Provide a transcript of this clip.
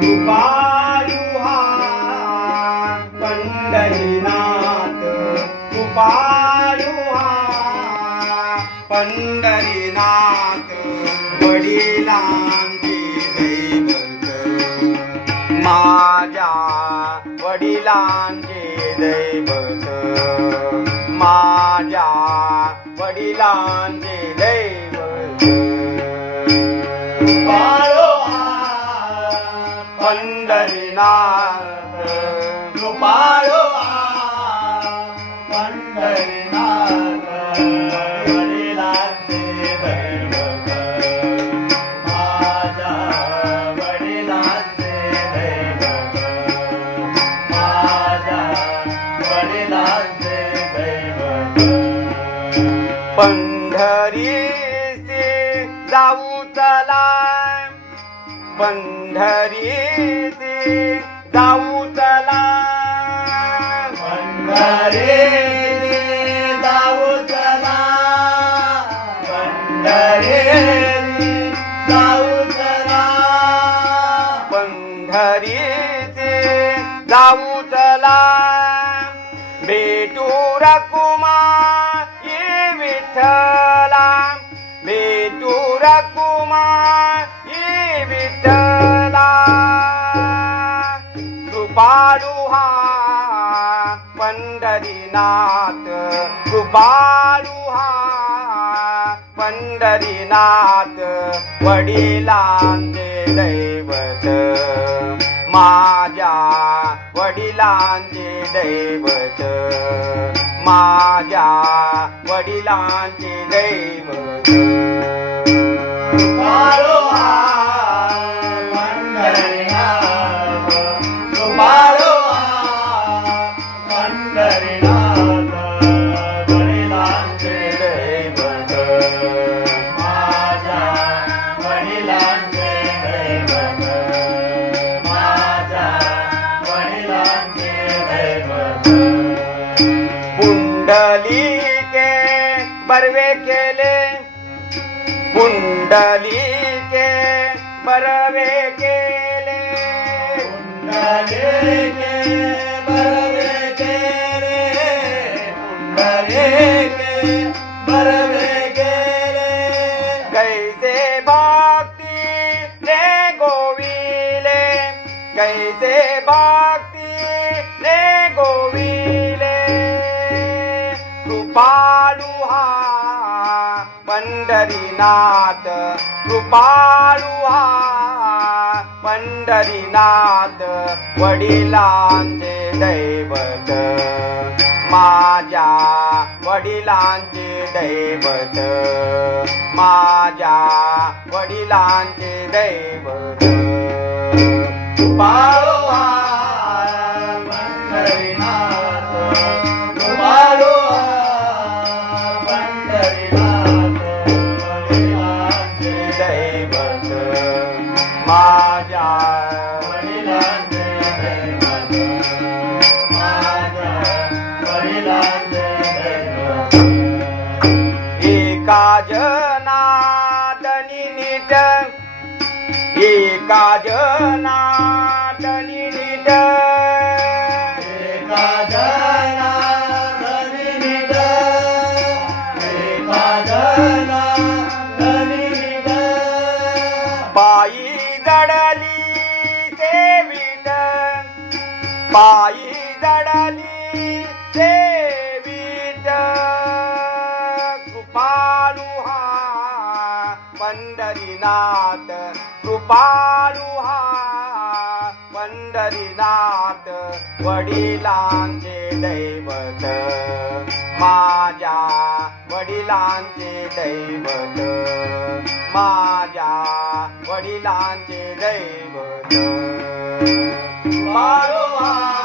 कृपाळुहा पंढरीनाथ कृपाळुहा पंढरीनाथ वडिलांचे दैवत माझ्या वडिलांचे दैवत माझ्या वडिलांचे दैवत. पंढरीनाथ. कृपाळो पंढरीनाथ. वडिलांचे दैवत. माझ्या वडिलांचे दैवत. माझ्या वडिलांचे दैवत. जाऊ चला. पंढरीचे जाऊ चला. पंढरी जाऊ चला. पंढरी जाऊ चला. पंढरीचे जाऊ चला. भेटू रकुमा ये विठ्ठला. कृपाळुहा पंढरीनाथ कृपाळुहा पंढरीनाथ वडिलांचे दैवत. माझ्या वडिलांचे दैवत. माझ्या वडिलांचे दैवत. कृपाळुहा पंढरीनाथ पुंडलिके बरवे केले. पुंडलिके बरवे केले. पुंडलिके बरवे केले. पुंडलिके बरवे भक्ती रे गोविले कृपाळुहा पंढरीनाथ कृपाळुहा पंढरीनाथ वडिलांचे दैवत माझ्या वडिलांचे दैवत माझ्या वडिलांचे दैवत. एका जनादनी नीट एका जनादनी नीट पायी जडली सेवित पायी जडली सेवित कृपाळू हा पंढरीनाथ वडिलांचे दैवत. माझ्या वडिलांचे दैवत. माझ्या वडिलांचे दैवत. कृपाळुहा